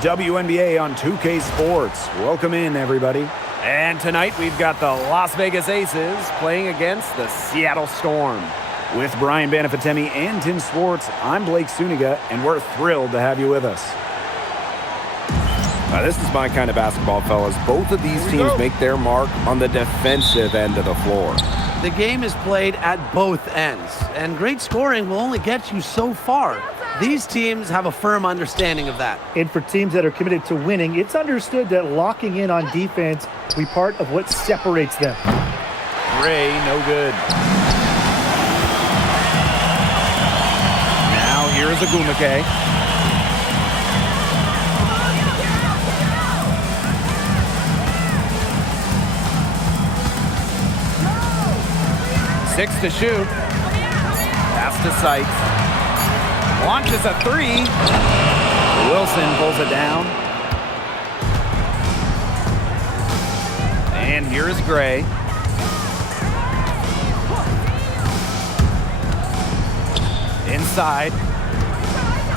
WNBA on 2K Sports. Welcome in, everybody. And tonight we've got the Las Vegas Aces playing against the Seattle Storm. With Brian Banafitemi and Tim Swartz, I'm Blake Suniga, and we're thrilled to have you with us. This is my kind of basketball, fellas. Both of these teams make their mark on the defensive end of the floor. The game is played at both ends, and great scoring will only get you so far. These teams have a firm understanding of that. And for teams that are committed to winning, it's understood that locking in on defense will be part of what separates them. Gray, no good. Now here's Agumake. Six to shoot. Pass to Sykes. Launches a three. Wilson pulls it down. And here is Gray. Inside.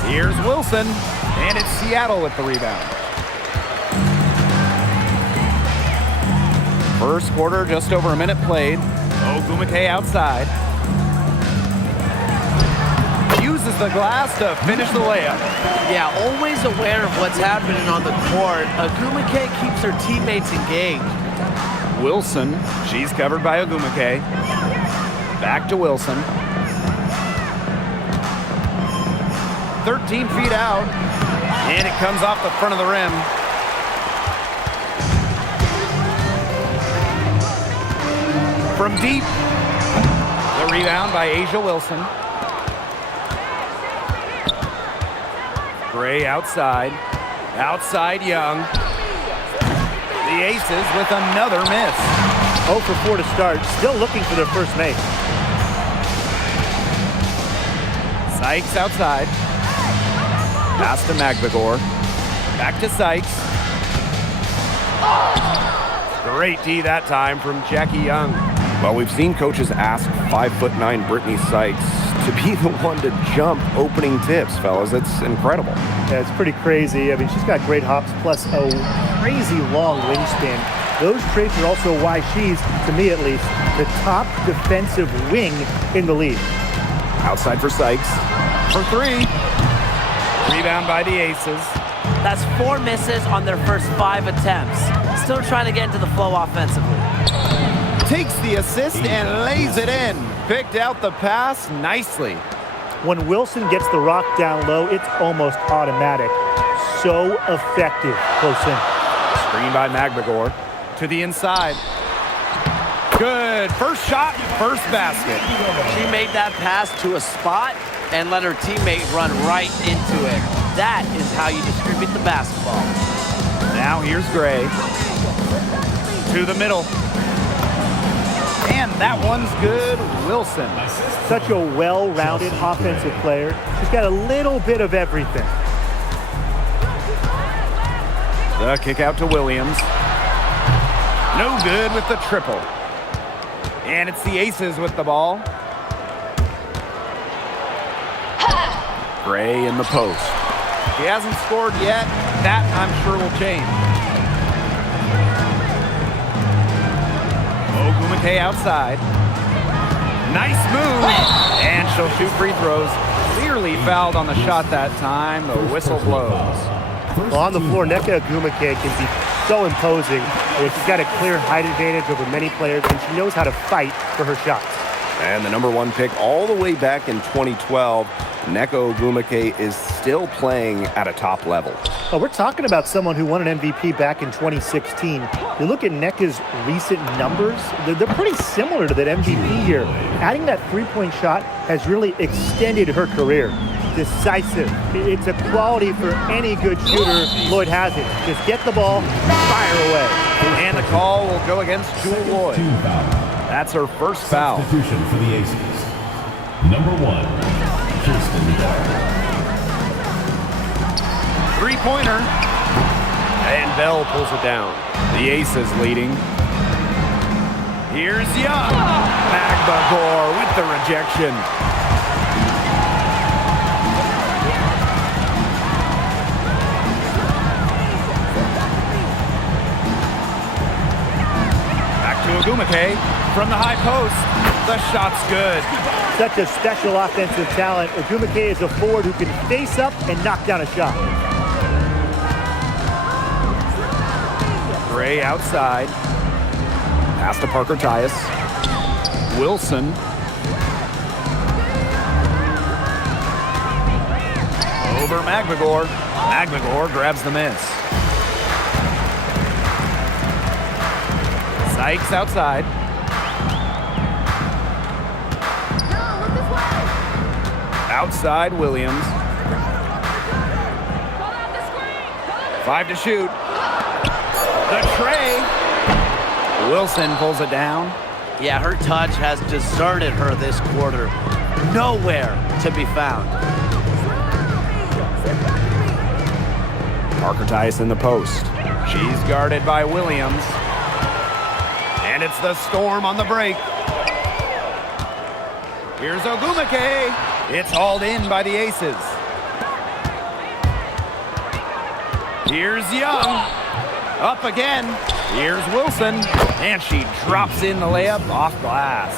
Here's Wilson. And it's Seattle with the rebound. First quarter, just over a minute played. Ogumake outside. Uses the glass to finish the layup. Yeah, always aware of what's happening on the court. Agumake keeps her teammates engaged. Wilson, she's covered by Ogumake. Back to Wilson. 13 feet out, and it comes off the front of the rim. From deep, the rebound by Asia Wilson. Gray outside. Outside Young. The Aces with another miss. 0 for 4 to start. Still looking for their first make. Sykes outside. Pass to Magbagor. Back to Sykes. Great D that time from Jackie Young. Well, we've seen coaches ask 5'9" Brittany Sykes to be the one to jump opening tips, fellas. It's incredible. Yeah, it's pretty crazy. I mean, she's got great hops plus a crazy long wingspan. Those traits are also why she's, to me at least, the top defensive wing in the league. Outside for Sykes. For three. Rebound by the Aces. That's 4 misses on their first 5 attempts. Still trying to get into the flow offensively. Takes the assist and lays it in. Picked out the pass nicely. When Wilson gets the rock down low, it's almost automatic. So effective close in. Screen by Magbagor. To the inside. Good. First shot, first basket. She made that pass to a spot and let her teammate run right into it. That is how you distribute the basketball. Now here's Gray. To the middle. And that one's good. Wilson. Such a well-rounded offensive player. She's got a little bit of everything. The kick out to Williams. No good with the triple. And it's the Aces with the ball. Gray in the post. He hasn't scored yet. That, I'm sure, will change. Ogumake outside. Nice move. And she'll shoot free throws. Clearly fouled on the shot that time. The whistle blows. Well, on the floor, Nneka Agumake can be so imposing. She's got a clear height advantage over many players, and she knows how to fight for her shots. And the #1 pick all the way back in 2012, Nneka Ogumake is still playing at a top level. Well, we're talking about someone who won an MVP back in 2016. You look at Nneka's recent numbers, they're pretty similar to that MVP year. Adding that three-point shot has really extended her career. Decisive. It's a quality for any good shooter. Lloyd has it. Just get the ball, fire away. And the call will go against Jewel Lloyd. That's her first foul. Substitution for the Aces. #1, Kirsten Bell. Three-pointer. And Bell pulls it down. The Aces leading. Here's Young. Magbagor with the rejection. Ogumake from the high post. The shot's good. Such a special offensive talent. Ogumake is a forward who can face up and knock down a shot. Gray outside. Pass to Parker Tyus. Wilson. Over Magbagor. Magbagor grabs the miss. Sykes outside. Outside Williams. 5 to shoot. The tray. Wilson pulls it down. Yeah, her touch has deserted her this quarter. Nowhere to be found. Parker Tyus in the post. She's guarded by Williams. And it's the Storm on the break. Here's Ogumake. It's hauled in by the Aces. Here's Young. Up again. Here's Wilson. And she drops in the layup off glass.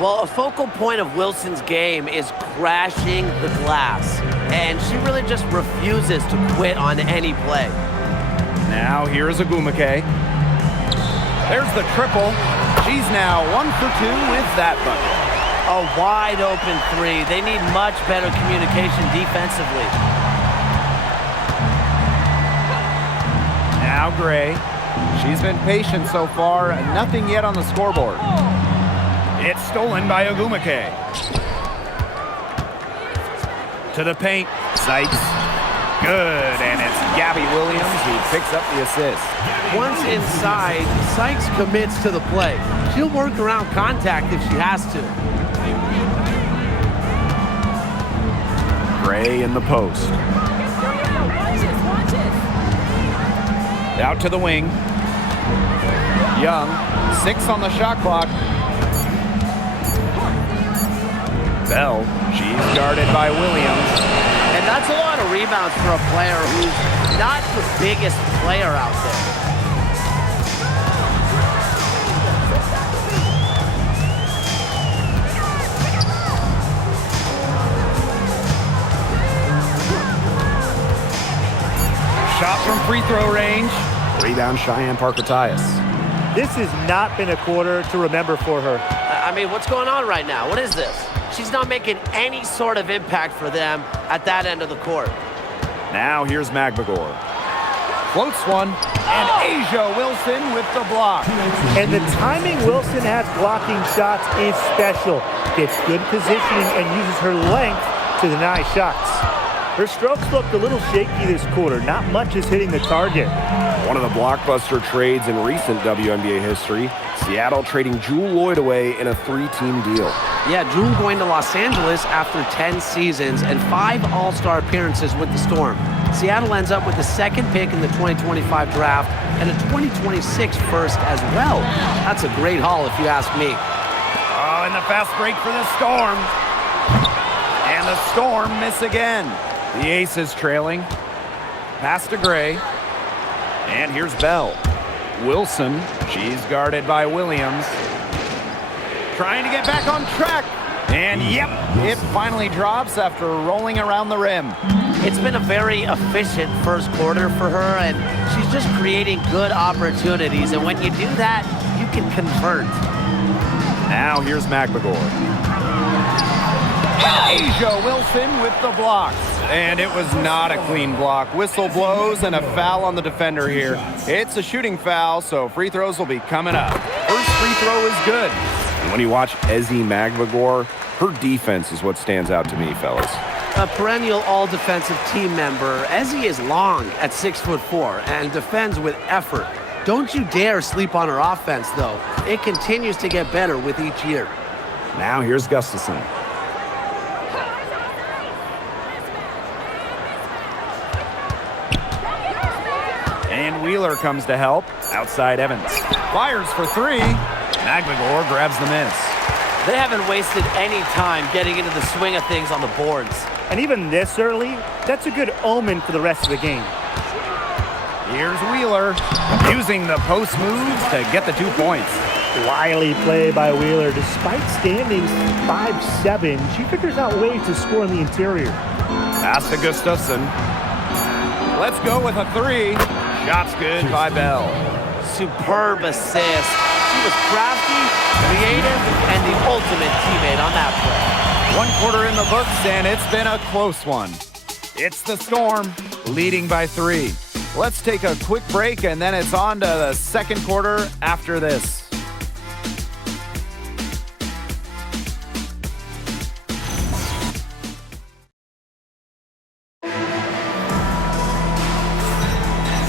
Well, a focal point of Wilson's game is crashing the glass. And she really just refuses to quit on any play. Now here's Ogumake. There's the triple. She's now 1 for 2 with that bucket. A wide open three. They need much better communication defensively. Now Gray. She's been patient so far. Nothing yet on the scoreboard. It's stolen by Ogumake. To the paint. Sykes. Good. And it's Gabby Williams who picks up the assist. Once inside, Sykes commits to the play. She'll work around contact if she has to. Gray in the post. Out to the wing. Young, 6 on the shot clock. Bell, she's guarded by Williams. And that's a lot of rebounds for a player who's not the biggest player out there. Shot from free throw range. Rebound Cheyenne Parker Tyus. This has not been a quarter to remember for her. I mean, what's going on right now? What is this? She's not making any sort of impact for them at that end of the court. Now here's Magbagor. Floats one. And Asia Wilson with the block. And the timing Wilson has blocking shots is special. Gets good positioning and uses her length to deny shots. Her strokes looked a little shaky this quarter. Not much is hitting the target. One of the blockbuster trades in recent WNBA history, Seattle trading Jewel Lloyd away in a 3-team deal. Yeah, Jewel going to Los Angeles after 10 seasons and 5 All-Star appearances with the Storm. Seattle ends up with the 2nd pick in the 2025 draft and a 2026 first as well. That's a great haul if you ask me. Oh, and the fast break for the Storm. And the Storm miss again. The Aces trailing. Pass to Gray. And here's Bell. Wilson, she's guarded by Williams. Trying to get back on track. And yep, it finally drops after rolling around the rim. It's been a very efficient first quarter for her, and she's just creating good opportunities. And when you do that, you can convert. Now here's Magbagor. Asia Wilson with the block. And it was not a clean block. Whistle blows and a foul on the defender here. It's a shooting foul, so free throws will be coming up. First free throw is good. And when you watch Ezzy Magbagor, her defense is what stands out to me, fellas. A perennial all-defensive team member, Ezzy is long at 6'4" and defends with effort. Don't you dare sleep on her offense, though. It continues to get better with each year. Now here's Gustafson. And Wheeler comes to help. Outside Evans. Fires for 3. Magbagor grabs the miss. They haven't wasted any time getting into the swing of things on the boards. And even this early, that's a good omen for the rest of the game. Here's Wheeler using the post moves to get the 2 points. Wily play by Wheeler. Despite standing 5'7", she figures out ways to score in the interior. Pass to Gustafson. Let's go with a three. Shot's good by Bell. Superb assist. She was crafty, creative, and the ultimate teammate on that play. 1 quarter in the books, and it's been a close one. It's the Storm leading by 3. Let's take a quick break, and then it's on to the second quarter after this.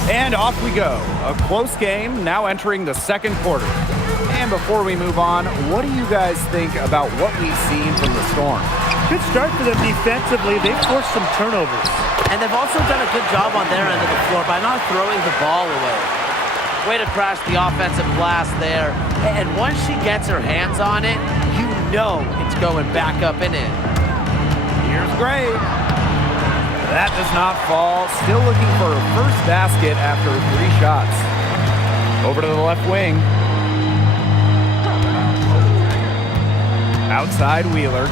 And off we go. A close game now entering the second quarter. And before we move on, what do you guys think about what we've seen from the Storm? Good start for them defensively. They forced some turnovers. And they've also done a good job on their end of the floor by not throwing the ball away. Way to crash the offensive glass there. And once she gets her hands on it, you know it's going back up and in. Here's Gray. That does not fall. Still looking for her first basket after 3 shots. Over to the left wing. Outside Wheeler.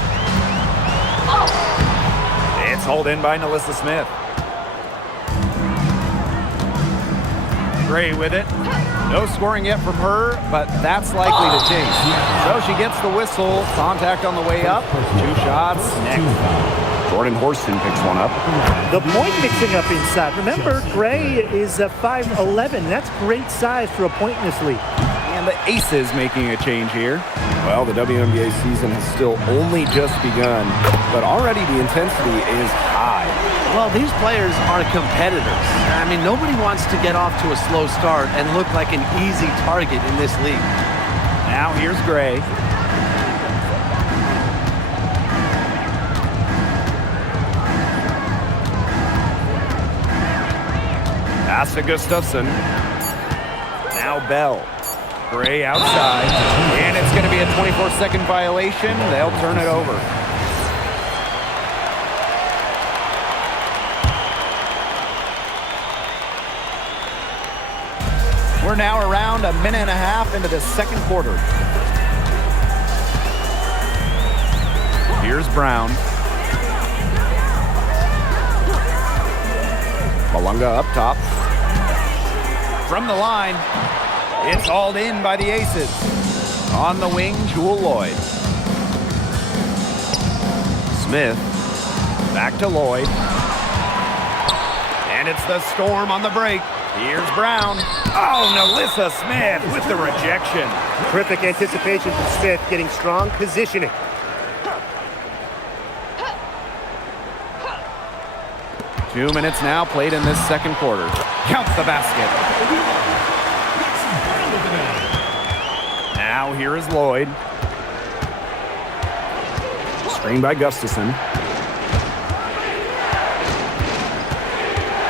It's hauled in by Nalissa Smith. Gray with it. No scoring yet from her, but that's likely to change. So she gets the whistle. Contact on the way up. 2 shots. Next. Jordan Horston picks one up. The point mixing up inside. Remember, Gray is 5'11". That's great size for a point in this league. And the Aces making a change here. Well, the WNBA season has still only just begun, but already the intensity is high. Well, these players are competitors. I mean, nobody wants to get off to a slow start and look like an easy target in this league. Now here's Gray. Pass to Gustafson. Now Bell. Gray outside. And it's going to be a 24-second violation. They'll turn it over. We're now around a minute and a half into the second quarter. Here's Brown. Malunga up top. From the line, it's hauled in by the Aces. On the wing, Jewel Lloyd. Smith, back to Lloyd. And it's the Storm on the break. Here's Brown. Oh, Nalissa Smith with the rejection. Terrific anticipation from Smith, getting strong positioning. Two minutes now played in this second quarter. Counts the basket. Now here is Lloyd. Screen by Gustafson.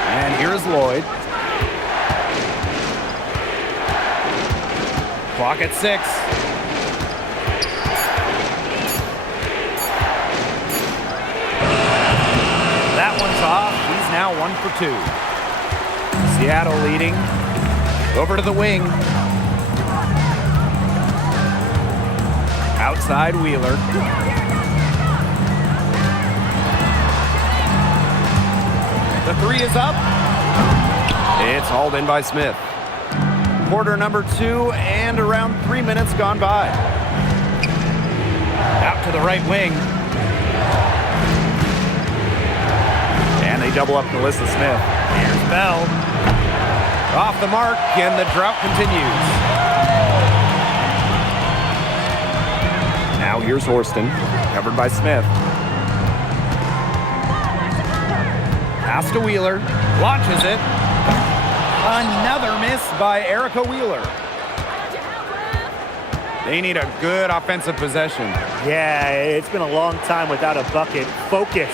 And here is Lloyd. Clock at 6. That one's off. She's now 1 for 2. Seattle leading. Over to the wing. Outside Wheeler. The 3 is up. It's hauled in by Smith. Quarter number 2 and around 3 minutes gone by. Out to the right wing. And they double up Nalissa Smith. Here's Bell. Off the mark, and the drought continues. Now here's Horston, covered by Smith. Pass to Wheeler, launches it. Another miss by Erica Wheeler. They need a good offensive possession. Yeah, it's been a long time without a bucket. Focus.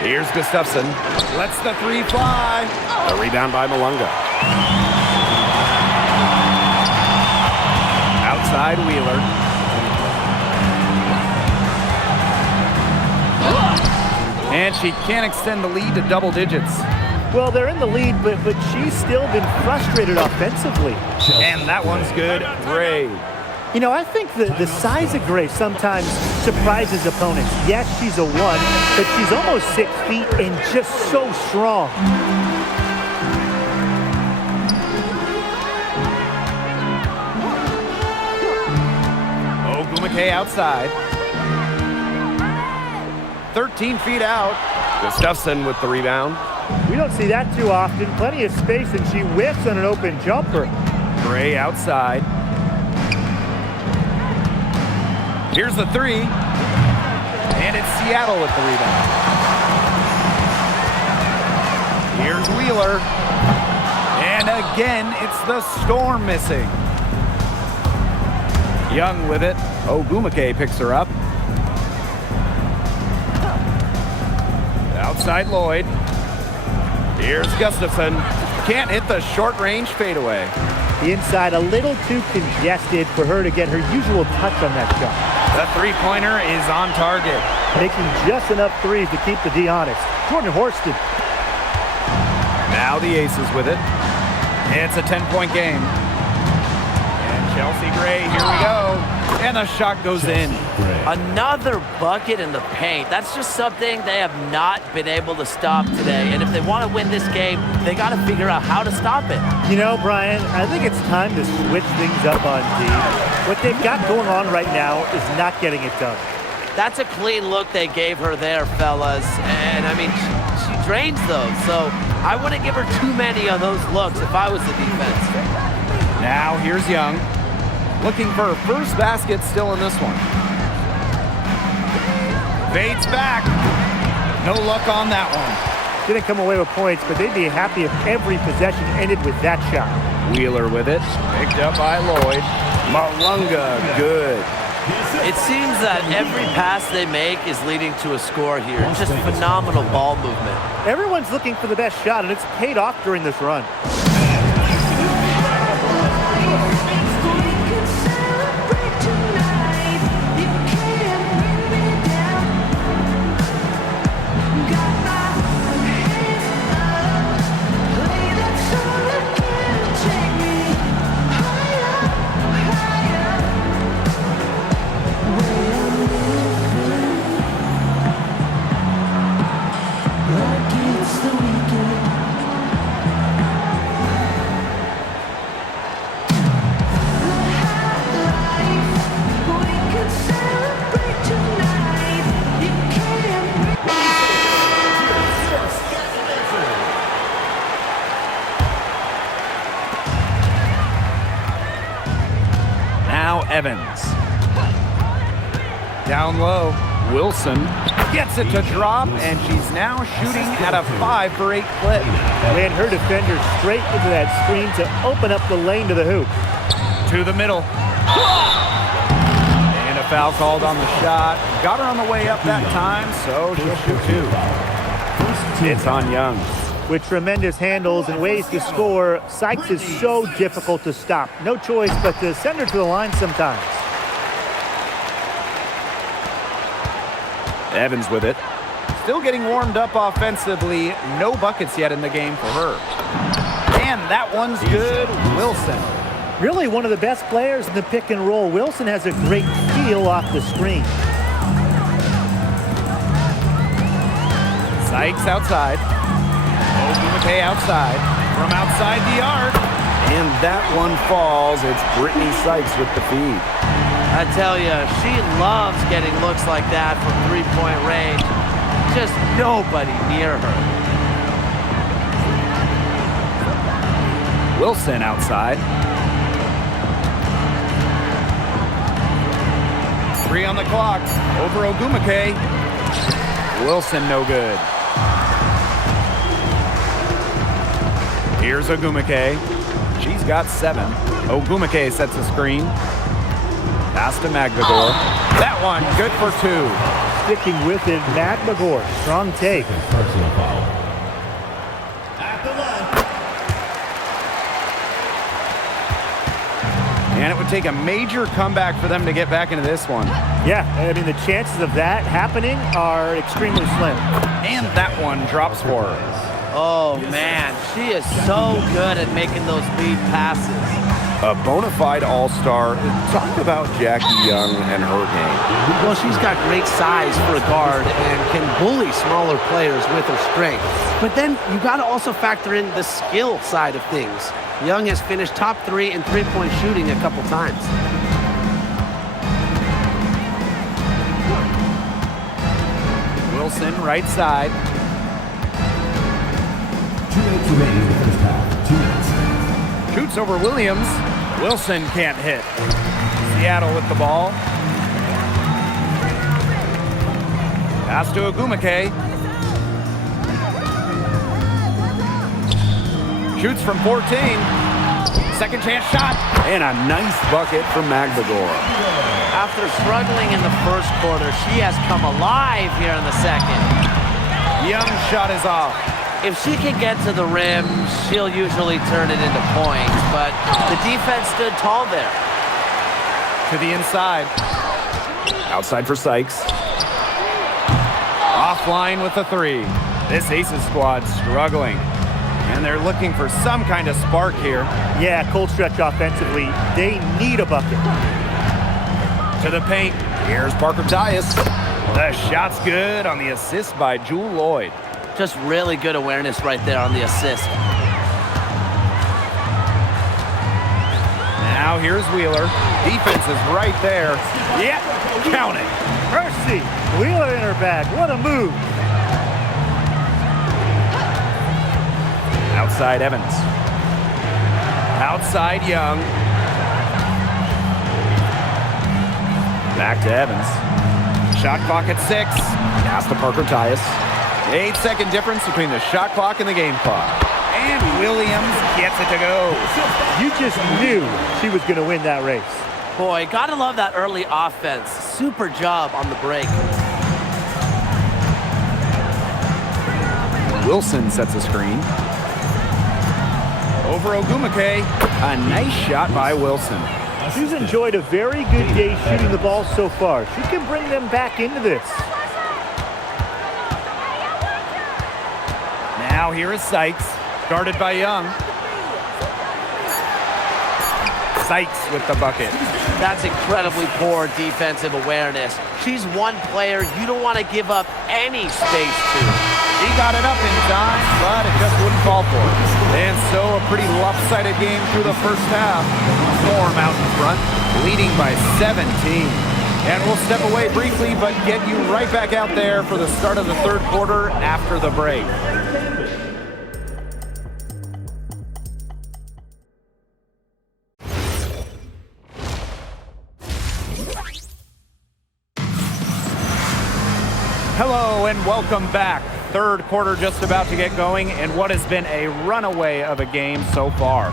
Here's Gustafson. Lets the 3 fly. A rebound by Malunga. Outside Wheeler. And she can't extend the lead to double digits. Well, they're in the lead, but she's still been frustrated offensively. And that one's good. Gray. You know, I think the size of Gray sometimes surprises opponents. Yes, she's a 1, but she's almost 6 feet and just so strong. Ogumake outside. 13 feet out. Gustafson with the rebound. We don't see that too often. Plenty of space, and she whiffs on an open jumper. Gray outside. Here's the 3. And it's Seattle with the rebound. Here's Wheeler. And again, it's the Storm missing. Young with it. Ogumake picks her up. Outside Lloyd. Here's Gustafson. Can't hit the short-range fadeaway. The inside a little too congested for her to get her usual touch on that shot. The three-pointer is on target. Making just enough threes to keep the D honest. Jordan Horston. Now the Aces with it. It's a 10-point game. And Chelsea Gray, here we go. And the shot goes in. Another bucket in the paint. That's just something they have not been able to stop today. And if they want to win this game, they got to figure out how to stop it. You know, Brian, I think it's time to switch things up on D. What they've got going on right now is not getting it done. That's a clean look they gave her there, fellas. And, I mean, she drains those. So I wouldn't give her too many of those looks if I was the defense. Now here's Young. Looking for her first basket still in this one. Fades back. No luck on that one. Didn't come away with points, but they'd be happy if every possession ended with that shot. Wheeler with it. Picked up by Lloyd. Malunga, good. It seems that every pass they make is leading to a score here. Just phenomenal ball movement. Everyone's looking for the best shot, and it's paid off during this run. Evans. Down low. Wilson gets it to drop, and she's now shooting at a 5 for 8 clip. Ran her defender straight into that screen to open up the lane to the hoop. To the middle. And a foul called on the shot. Got her on the way up that time, so she'll shoot 2. It's on Young. With tremendous handles and ways to score, Sykes is so difficult to stop. No choice but to send her to the line sometimes. Evans with it. Still getting warmed up offensively. No buckets yet in the game for her. And that one's good. Wilson. Really one of the best players in the pick and roll. Wilson has a great feel off the screen. Sykes outside. Ogumake outside. From outside the arc. And that one falls. It's Brittany Sykes with the feed. I tell you, she loves getting looks like that from three-point range. Just nobody near her. Wilson outside. 3 on the clock. Over Ogumake. Wilson no good. Here's Ogumake. She's got 7. Ogumake sets a screen. Pass to Magdagor. That one, good for 2. Sticking with it, Magdagor. Strong take. Personal foul. And it would take a major comeback for them to get back into this one. Yeah, I mean, the chances of that happening are extremely slim. And that one drops for her. Oh, man, she is so good at making those lead passes. A bona fide all-star. Talk about Jackie Young and her game. Well, she's got great size for a guard and can bully smaller players with her strength. But then you got to also factor in the skill side of things. Young has finished top 3 in three-point shooting a couple times. Wilson, right side. 2 minutes remaining in the first half. 2 minutes. Shoots over Williams. Wilson can't hit. Seattle with the ball. Pass to Ogumake. Shoots from 14. Second chance shot. And a nice bucket from Magdagor. After struggling in the first quarter, she has come alive here in the second. Young's shot is off. If she can get to the rim, she'll usually turn it into points, but the defense stood tall there. To the inside. Outside for Sykes. Offline with the 3. This Aces squad struggling. And they're looking for some kind of spark here. Yeah, cold stretch offensively. They need a bucket. To the paint. Here's Parker Tyus. The shot's good on the assist by Jewel Lloyd. Just really good awareness right there on the assist. Now here's Wheeler. Defense is right there. Yep, count it. Mercy. Wheeler in her bag. What a move. Outside Evans. Outside Young. Back to Evans. Shot clock at 6. Pass to Parker Tyus. 8-second difference between the shot clock and the game clock. And Williams gets it to go. You just knew she was going to win that race. Boy, gotta love that early offense. Super job on the break. Wilson sets a screen. Over Ogumake. A nice shot by Wilson. She's enjoyed a very good day shooting the ball so far. She can bring them back into this. Now here is Sykes, guarded by Young. Sykes with the bucket. That's incredibly poor defensive awareness. She's one player you don't want to give up any space to. He got it up in time, but it just wouldn't fall for it. And so a pretty lopsided game through the first half. Storm out in front, leading by 17. And we'll step away briefly, but get you right back out there for the start of the third quarter after the break. Hello and welcome back. Third quarter just about to get going, and what has been a runaway of a game so far.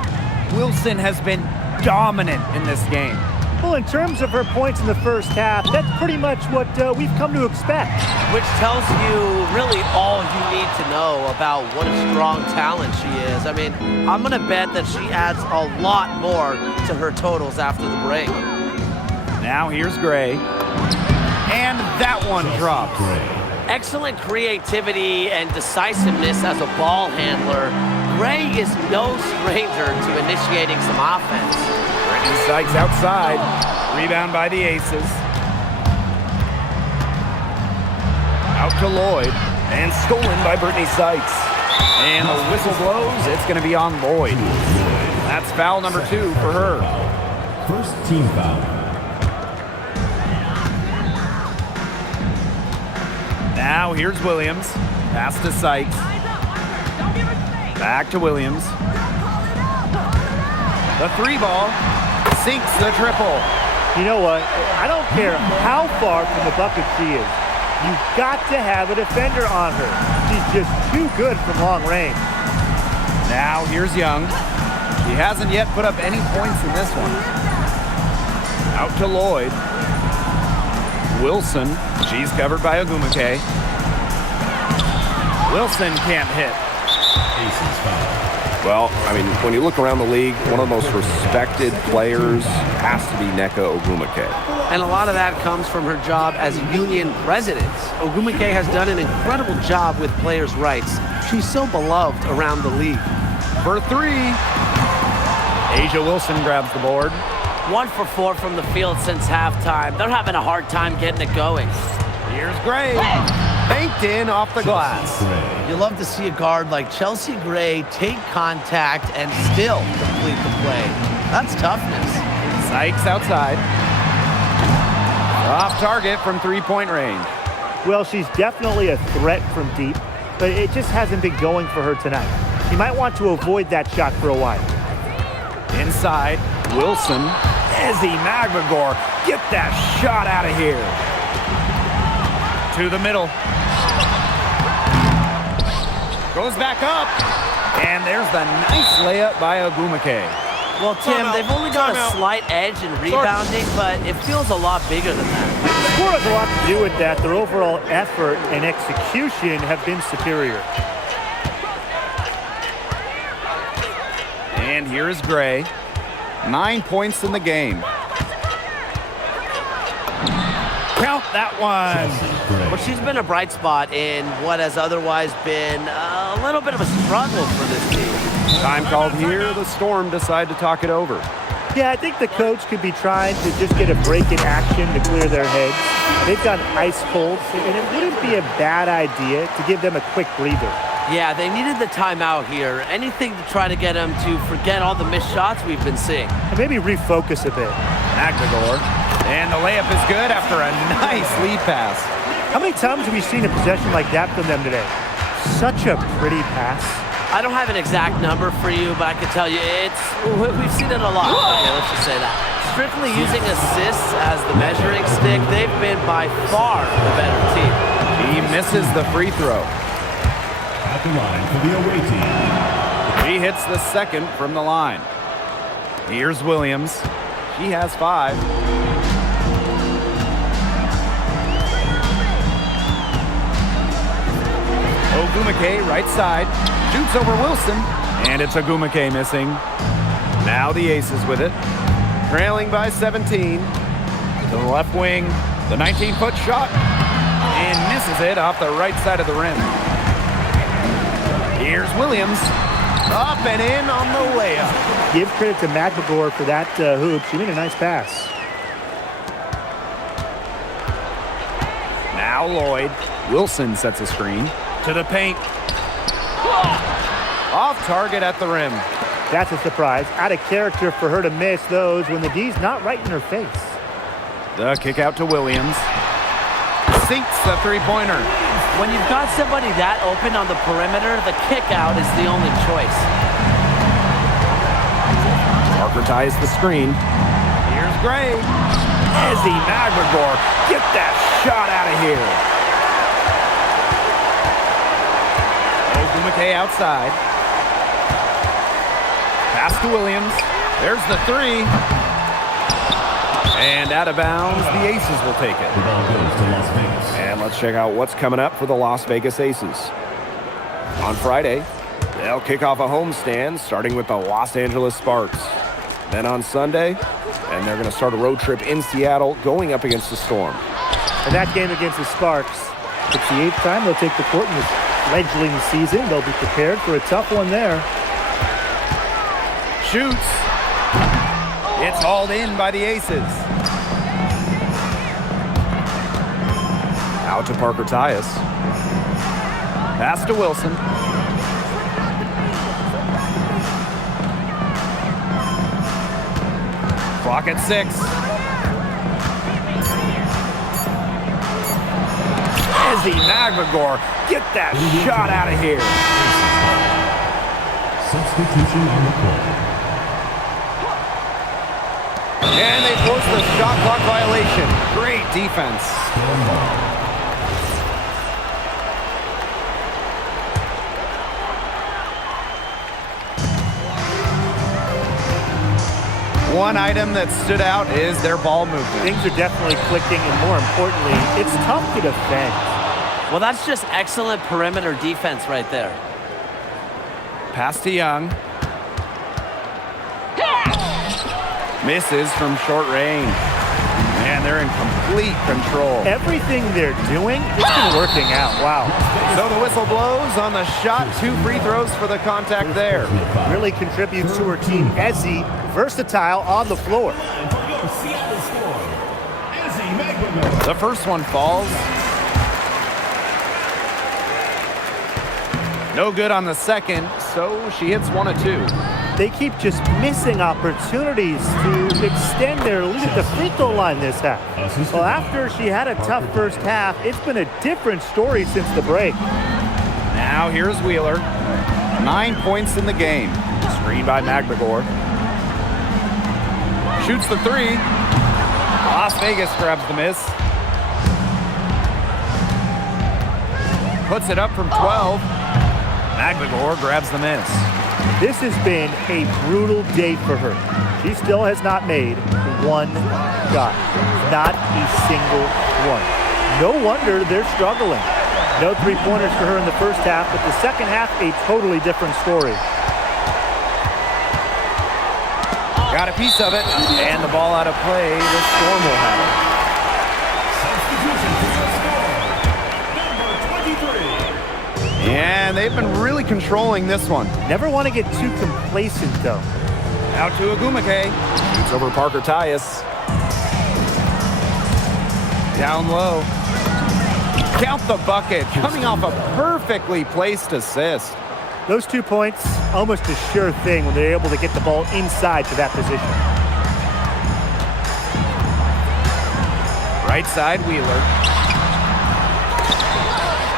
Wilson has been dominant in this game. Well, in terms of her points in the first half, that's pretty much what we've come to expect. Which tells you really all you need to know about what a strong talent she is. I mean, I'm going to bet that she adds a lot more to her totals after the break. Now here's Gray. And that one drops. Excellent creativity and decisiveness as a ball handler. Gray is no stranger to initiating some offense. Brittany Sykes outside. Rebound by the Aces. Out to Lloyd. And stolen by Brittany Sykes. And the whistle blows. It's going to be on Lloyd. That's foul number 2 for her. First team foul. Now here's Williams. Pass to Sykes. Back to Williams. The 3 ball sinks the triple. You know what? I don't care how far from the bucket she is. You've got to have a defender on her. She's just too good from long range. Now here's Young. She hasn't yet put up any points in this one. Out to Lloyd. Wilson. She's covered by Ogumake. Wilson can't hit. Aces foul. Well, I mean, when you look around the league, one of the most respected players has to be Nneka Ogumake. And a lot of that comes from her job as union president. Ogumake has done an incredible job with players' rights. She's so beloved around the league. For 3. Asia Wilson grabs the board. 1 for 4 from the field since halftime. They're having a hard time getting it going. Here's Gray. Banked in off the glass. You love to see a guard like Chelsea Gray take contact and still complete the play. That's toughness. Sykes outside. Off target from three-point range. Well, she's definitely a threat from deep, but it just hasn't been going for her tonight. You might want to avoid that shot for a while. Inside, Wilson. Izzy Magmagor, get that shot out of here. To the middle. Goes back up. And there's the nice layup by Ogumake. Well, Tim, they've only got a slight edge in rebounding, but it feels a lot bigger than that. The score has a lot to do with that. Their overall effort and execution have been superior. And here is Gray. 9 points in the game. Count that one. Well, she's been a bright spot in what has otherwise been a little bit of a struggle for this team. Time called here. The Storm decide to talk it over. Yeah, I think the coach could be trying to just get a break in action to clear their heads. They've got ice cold, and it wouldn't be a bad idea to give them a quick breather. Yeah, they needed the timeout here. Anything to try to get them to forget all the missed shots we've been seeing. And maybe refocus a bit. Magmagor. And the layup is good after a nice lead pass. How many times have we seen a possession like that from them today? Such a pretty pass. I don't have an exact number for you, but I can tell you we've seen it a lot. Okay, let's just say that. Strictly using assists as the measuring stick, they've been by far the better team. He misses the free throw. At the line for the away team. He hits the second from the line. Here's Williams. She has 5. Ogumake right side. Shoots over Wilson. And it's Ogumake missing. Now the Aces with it. Trailing by 17. To the left wing. The 19-foot shot. And misses it off the right side of the rim. Here's Williams. Up and in on the layup. Give credit to Magmagor for that hoop. She made a nice pass. Now Lloyd. Wilson sets a screen. To the paint. Off target at the rim. That's a surprise. Out of character for her to miss those when the D's not right in her face. The kick out to Williams. Sinks the three-pointer. When you've got somebody that open on the perimeter, the kick out is the only choice. Parker ties the screen. Here's Gray. Izzy Magmagor, get that shot out of here. Ogumake outside. Pass to Williams. There's the 3. And out of bounds, the Aces will take it. The ball goes to Las Vegas. And let's check out what's coming up for the Las Vegas Aces. On Friday, they'll kick off a homestand starting with the Los Angeles Sparks. Then on Sunday, and they're going to start a road trip in Seattle going up against the Storm. And that game against the Sparks, it's the 8th time they'll take the court in this fledgling season. They'll be prepared for a tough one there. Shoots. It's hauled in by the Aces. Out to Parker Tyus. Pass to Wilson. Clock at 6. Izzy Magmagor, get that shot out of here. Substitution on the court. And they force the shot clock violation. Great defense. One item that stood out is their ball movement. Things are definitely clicking, and more importantly, it's tough to defend. Well, that's just excellent perimeter defense right there. Pass to Young. Misses from short range. And they're in complete control. Everything they're doing, it's been working out. Wow. So the whistle blows on the shot. 2 free throws for the contact there. Really contributes to her team. Ezzy, versatile on the floor. The first one falls. No good on the second, so she hits 1 of 2. They keep just missing opportunities to extend their lead at the free throw line this half. Well, after she had a tough first half, it's been a different story since the break. Now here's Wheeler. 9 points in the game. Screen by McGregor. Shoots the 3. Las Vegas grabs the miss. Puts it up from 12. McGregor grabs the miss. This has been a brutal day for her. She still has not made 1 shot. Not a single one. No wonder they're struggling. No 3-pointers for her in the first half, but the second half, a totally different story. Got a piece of it, and the ball out of play. The Storm will have it. And they've been really controlling this one. Never want to get too complacent, though. Out to Agumake. Shoots over Parker Tyus. Down low. Count the bucket. Coming off a perfectly placed assist. Those 2 points, almost a sure thing when they're able to get the ball inside to that position. Right side, Wheeler.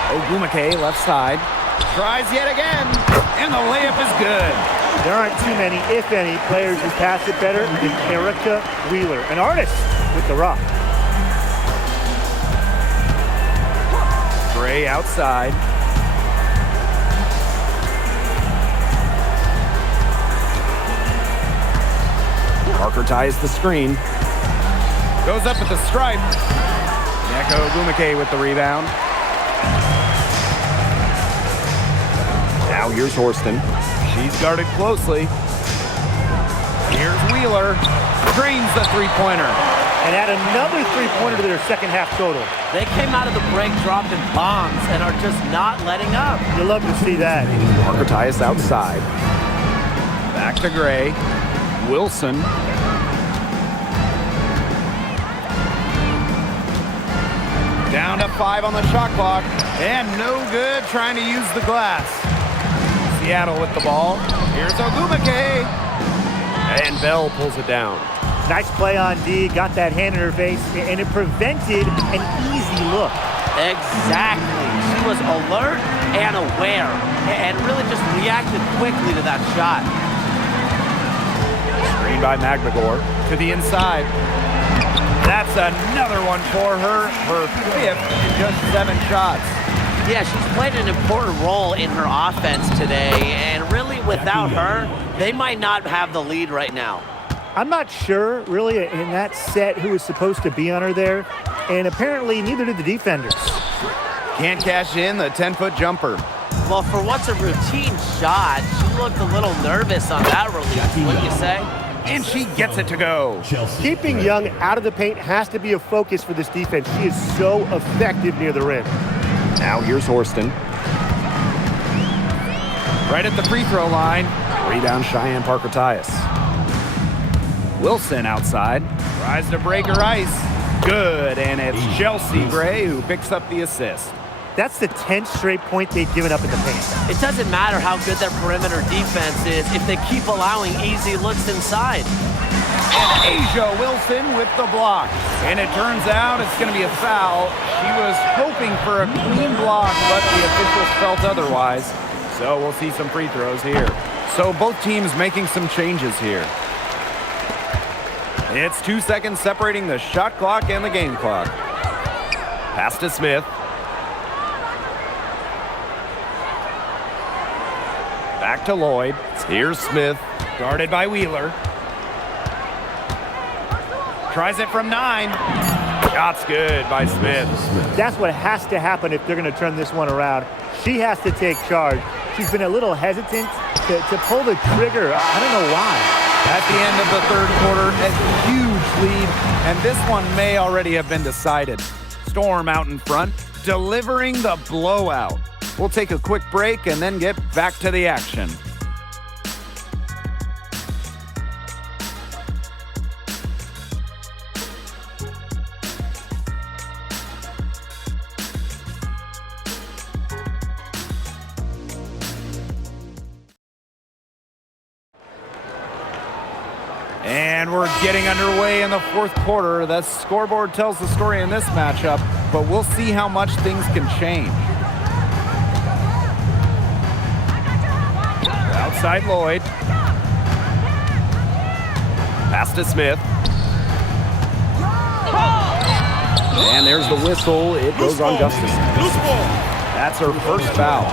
Ogumake, left side. Tries yet again, and the layup is good. There aren't too many, if any, players who pass it better than Erica Wheeler, an artist with the rock. Gray outside. Parker ties the screen. Goes up at the stripe. Neko Ogumake with the rebound. Now here's Horston. She's guarded closely. Here's Wheeler. Drains the 3-pointer. And add another 3-pointer to their second half total. They came out of the break dropping bombs and are just not letting up. You love to see that. Parker Tyus outside. Back to Gray. Wilson. Down to 5 on the shot clock. And no good trying to use the glass. Seattle with the ball. Here's Ogumake. And Bell pulls it down. Nice play on D. Got that hand in her face, and it prevented an easy look. Exactly. She was alert and aware and really just reacted quickly to that shot. Screen by McGregor to the inside. That's another one for her. Her 5th in just 7 shots. Yeah, she's played an important role in her offense today, and really without her, they might not have the lead right now. I'm not sure, really, in that set who was supposed to be on her there, and apparently neither did the defenders. Can't cash in the 10-foot jumper. Well, for what's a routine shot, she looked a little nervous on that release, wouldn't you say? And she gets it to go. Keeping Young out of the paint has to be a focus for this defense. She is so effective near the rim. Now here's Horston. Right at the free throw line. Rebound Cheyenne Parker Tyus. Wilson outside. Tries to break her ice. Good, and it's Chelsea Gray who picks up the assist. That's the 10th straight point they've given up in the paint. It doesn't matter how good their perimeter defense is if they keep allowing easy looks inside. And Asia Wilson with the block. And it turns out it's going to be a foul. She was hoping for a clean block, but the officials felt otherwise. So we'll see some free throws here. So both teams making some changes here. It's 2 seconds separating the shot clock and the game clock. Pass to Smith. Back to Lloyd. Here's Smith. Guarded by Wheeler. Tries it from 9. Shot's good by Smith. That's what has to happen if they're going to turn this one around. She has to take charge. She's been a little hesitant to pull the trigger. I don't know why. At the end of the third quarter, a huge lead, and this one may already have been decided. Storm out in front, delivering the blowout. We'll take a quick break and then get back to the action. And we're getting underway in the fourth quarter. The scoreboard tells the story in this matchup, but we'll see how much things can change. Outside Lloyd. Pass to Smith. And there's the whistle. It goes on Gustafson. That's her first foul.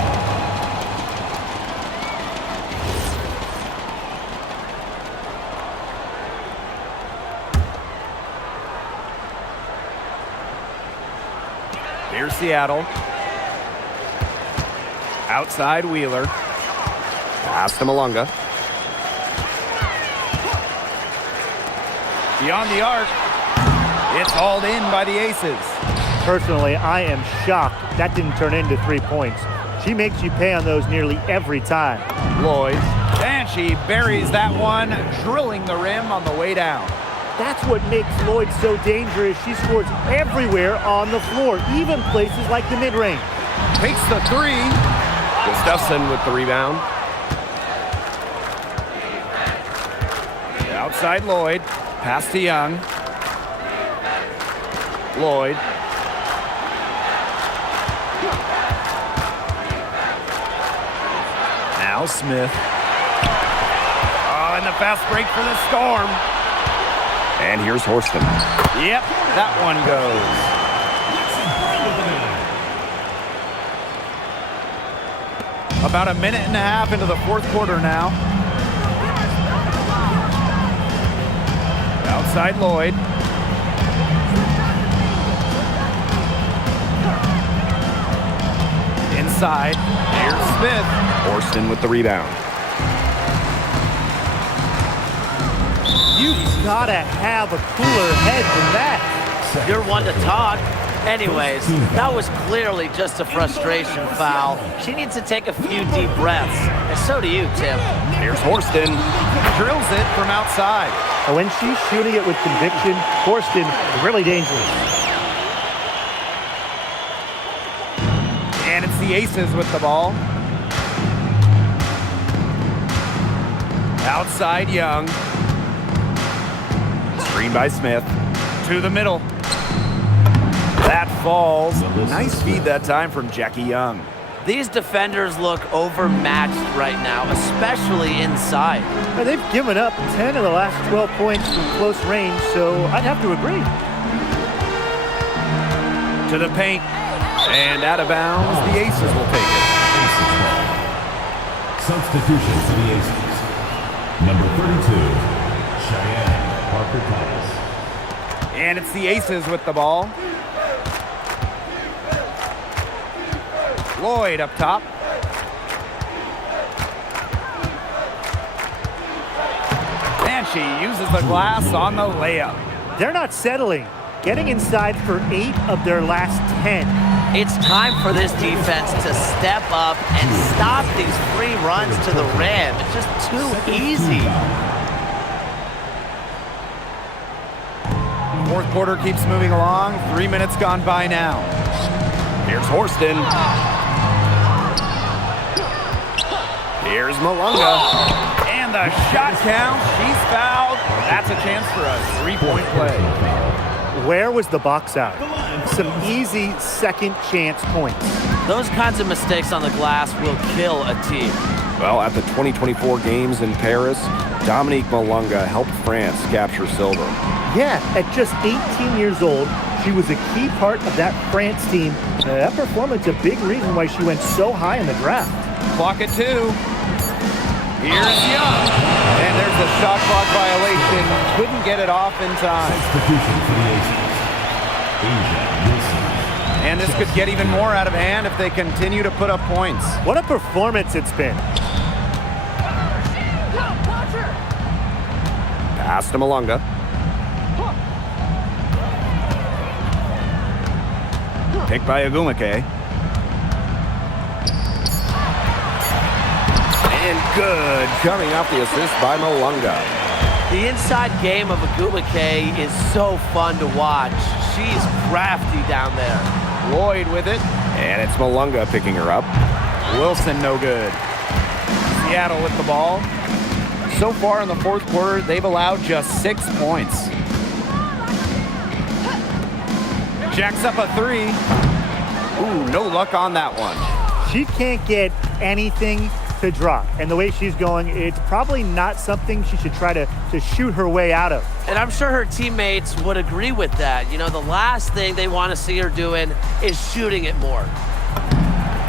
Here's Seattle. Outside Wheeler. Pass to Malunga. Beyond the arc. It's hauled in by the Aces. Personally, I am shocked that didn't turn into 3 points. She makes you pay on those nearly every time. Lloyd. And she buries that one, drilling the rim on the way down. That's what makes Lloyd so dangerous. She scores everywhere on the floor, even places like the mid-range. Takes the three. Gustafson with the rebound. Outside Lloyd. Pass to Young. Lloyd. Now Smith. Oh, and the fast break for the Storm. And here's Horston. Yep, that one goes. About a minute and a half into the fourth quarter now. Outside Lloyd. Inside. Here's Smith. Horston with the rebound. You've got to have a cooler head than that. You're one to talk. Anyways, that was clearly just a frustration foul. She needs to take a few deep breaths. And so do you, Tim. Here's Horston. Drills it from outside. And when she's shooting it with conviction, Horston is really dangerous. And it's the Aces with the ball. Outside Young. Screen by Smith. To the middle. That falls. Nice feed that time from Jackie Young. These defenders look overmatched right now, especially inside. And they've given up 10 of the last 12 points from close range, so I'd have to agree. To the paint. And out of bounds, the Aces will take it. Substitution for the Aces. Number 32, Cheyenne Parker-Thomas. And it's the Aces with the ball. Lloyd up top. And she uses the glass on the layup. They're not settling. Getting inside for 8 of their last 10. It's time for this defense to step up and stop these free runs to the rim. It's just too easy. Fourth quarter keeps moving along. 3 minutes gone by now. Here's Horston. Here's Malunga. And the shot count. She's fouled. That's a chance for a 3-point play. Where was the box out? Some easy second chance points. Those kinds of mistakes on the glass will kill a team. Well, at the 2024 games in Paris, Dominique Malunga helped France capture silver. Yeah, at just 18 years old, she was a key part of that France team. That performance, a big reason why she went so high in the draft. Clock at 2. Here's Young. And there's the shot clock violation. Couldn't get it off in time. Substitution for the Aces. Asia Wilson. And this could get even more out of hand if they continue to put up points. What a performance it's been. Pass to Malunga. Picked by Agumake. And good. Coming off the assist by Malunga. The inside game of Agumake is so fun to watch. She's crafty down there. Lloyd with it. And it's Malunga picking her up. Wilson no good. Seattle with the ball. So far in the fourth quarter, they've allowed just 6 points. Jacks up a three. Ooh, no luck on that one. She can't get anything to drop. And the way she's going, it's probably not something she should try to shoot her way out of. And I'm sure her teammates would agree with that. You know, the last thing they want to see her doing is shooting it more.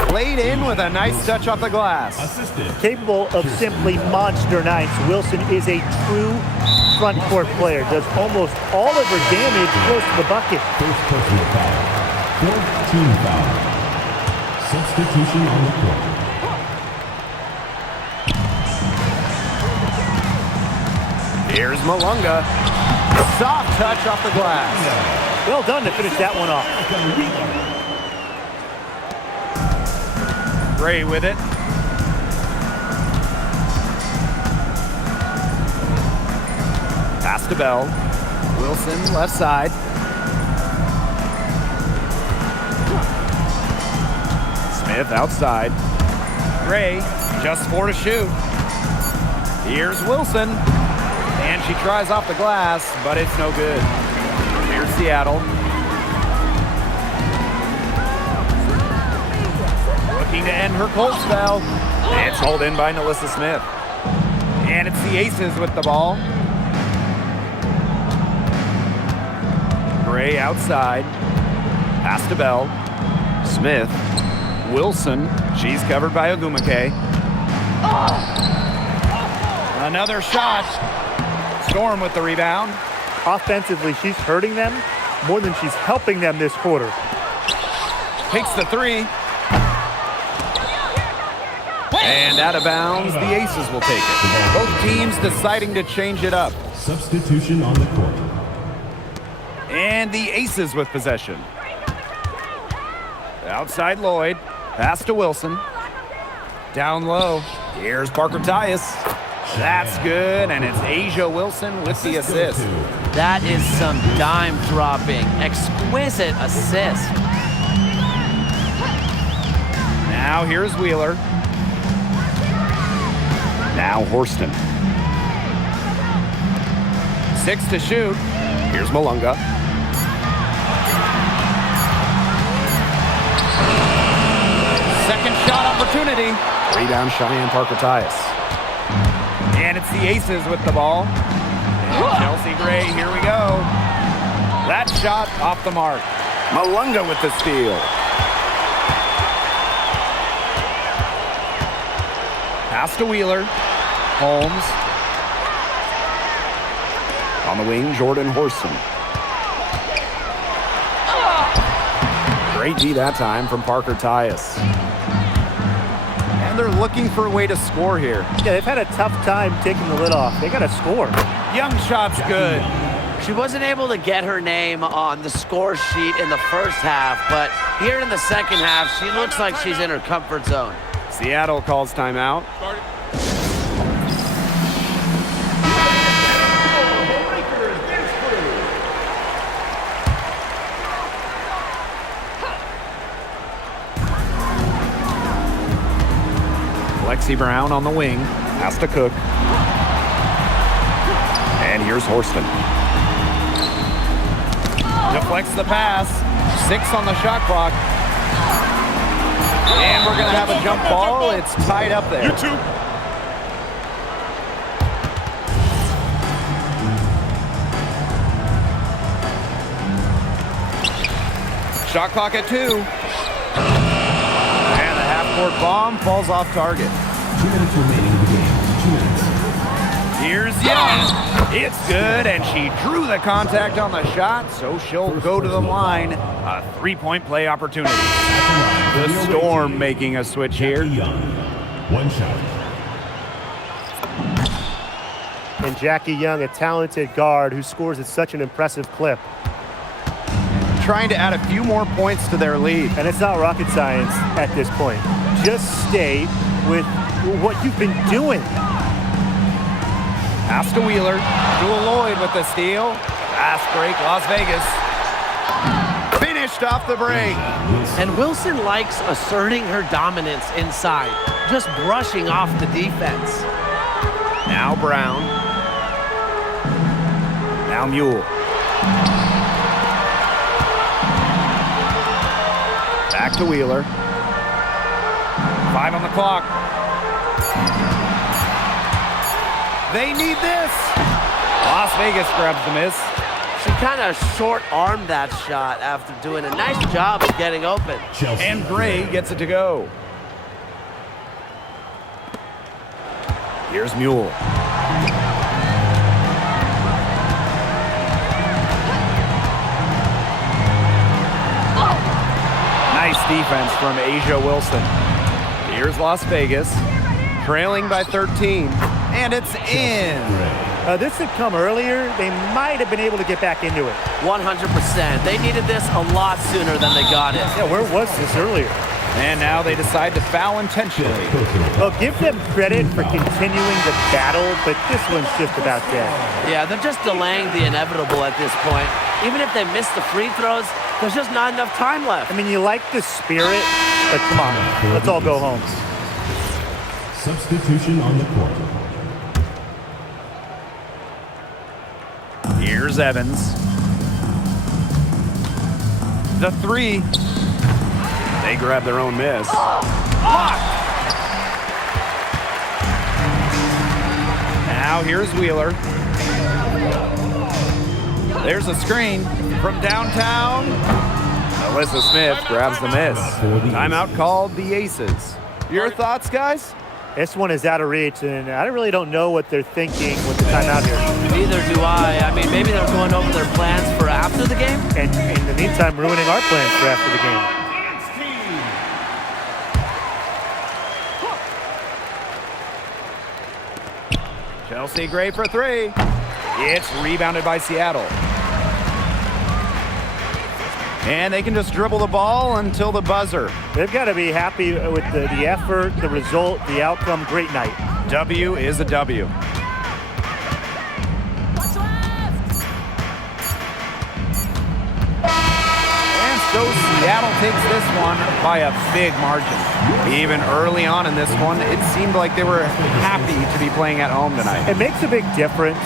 Played in with a nice touch off the glass. Assisted. Capable of simply monster nights, Wilson is a true front court player. Does almost all of her damage close to the bucket. First personal foul. Fourth team foul. Substitution on the court. Here's Malunga. Soft touch off the glass. Well done to finish that one off. Gray with it. Pass to Bell. Wilson left side. Smith outside. Gray just 4 to shoot. Here's Wilson. And she tries off the glass, but it's no good. Here's Seattle. Looking to end her cold spell. It's hauled in by Nalissa Smith. And it's the Aces with the ball. Gray outside. Pass to Bell. Smith. Wilson. She's covered by Agumake. Another shot. Storm with the rebound. Offensively, she's hurting them more than she's helping them this quarter. Takes the three. And out of bounds, the Aces will take it. Both teams deciding to change it up. Substitution on the court. And the Aces with possession. Outside Lloyd. Pass to Wilson. Down low. Here's Parker Tyus. That's good, and it's Asia Wilson with the assist. That is some dime dropping, exquisite assist. Now here's Wheeler. Now Horston. 6 to shoot. Here's Malunga. Second shot opportunity. Rebound Cheyenne Parker Tyus. And it's the Aces with the ball. And Chelsea Gray, here we go. That shot off the mark. Malunga with the steal. Pass to Wheeler. Holmes. On the wing, Jordan Horston. Great D that time from Parker Tyus. And they're looking for a way to score here. Yeah, they've had a tough time taking the lid off. They got to score. Young shot's good. She wasn't able to get her name on the score sheet in the first half, but here in the second half, she looks like she's in her comfort zone. Seattle calls timeout. Lexi Brown on the wing. Pass to Cook. And here's Horston. Deflects the pass. 6 on the shot clock. And we're going to have a jump ball. It's tied up there. Shot clock at 2. And the half-court bomb falls off target. 2 minutes remaining in the game. 2 minutes. Here's Young. It's good, and she drew the contact on the shot, so she'll go to the line. A 3-point play opportunity. The Storm making a switch here. Young. 1 shot. And Jackie Young, a talented guard who scores at such an impressive clip. Trying to add a few more points to their lead. And it's not rocket science at this point. Just stay with what you've been doing. Pass to Wheeler. Jewel Lloyd with the steal. Fast break, Las Vegas. Finished off the break. And Wilson likes asserting her dominance inside, just brushing off the defense. Now Brown. Now Mule. Back to Wheeler. 5 on the clock. They need this. Las Vegas grabs the miss. She kind of short-armed that shot after doing a nice job of getting open. Chelsea. And Gray gets it to go. Here's Mule. Nice defense from Asia Wilson. Here's Las Vegas, trailing by 13, and it's in. This had come earlier. They might have been able to get back into it. 100%. They needed this a lot sooner than they got it. Yeah, where was this earlier? And now they decide to foul intentionally. Well, give them credit for continuing the battle, but this one's just about dead. Yeah, they're just delaying the inevitable at this point. Even if they miss the free throws, there's just not enough time left. I mean, you like the spirit, but come on, let's all go home. Substitution on the court. Here's Evans. The three. They grab their own miss. Now here's Wheeler. There's a screen from downtown. Alyssa Smith grabs the miss. Timeout called the Aces. Your thoughts, guys? This one is out of reach, and I really don't know what they're thinking with the timeout here. Neither do I. I mean, maybe they're going over their plans for after the game. And in the meantime, ruining our plans for after the game. Chelsea Gray for three. It's rebounded by Seattle. And they can just dribble the ball until the buzzer. They've got to be happy with the effort, the result, the outcome. Great night. W is a W. And so Seattle takes this one by a big margin. Even early on in this one, it seemed like they were happy to be playing at home tonight. It makes a big difference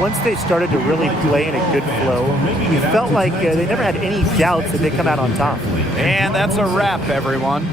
once they started to really play in a good flow. It felt like they never had any doubts that they'd come out on top. And that's a wrap, everyone.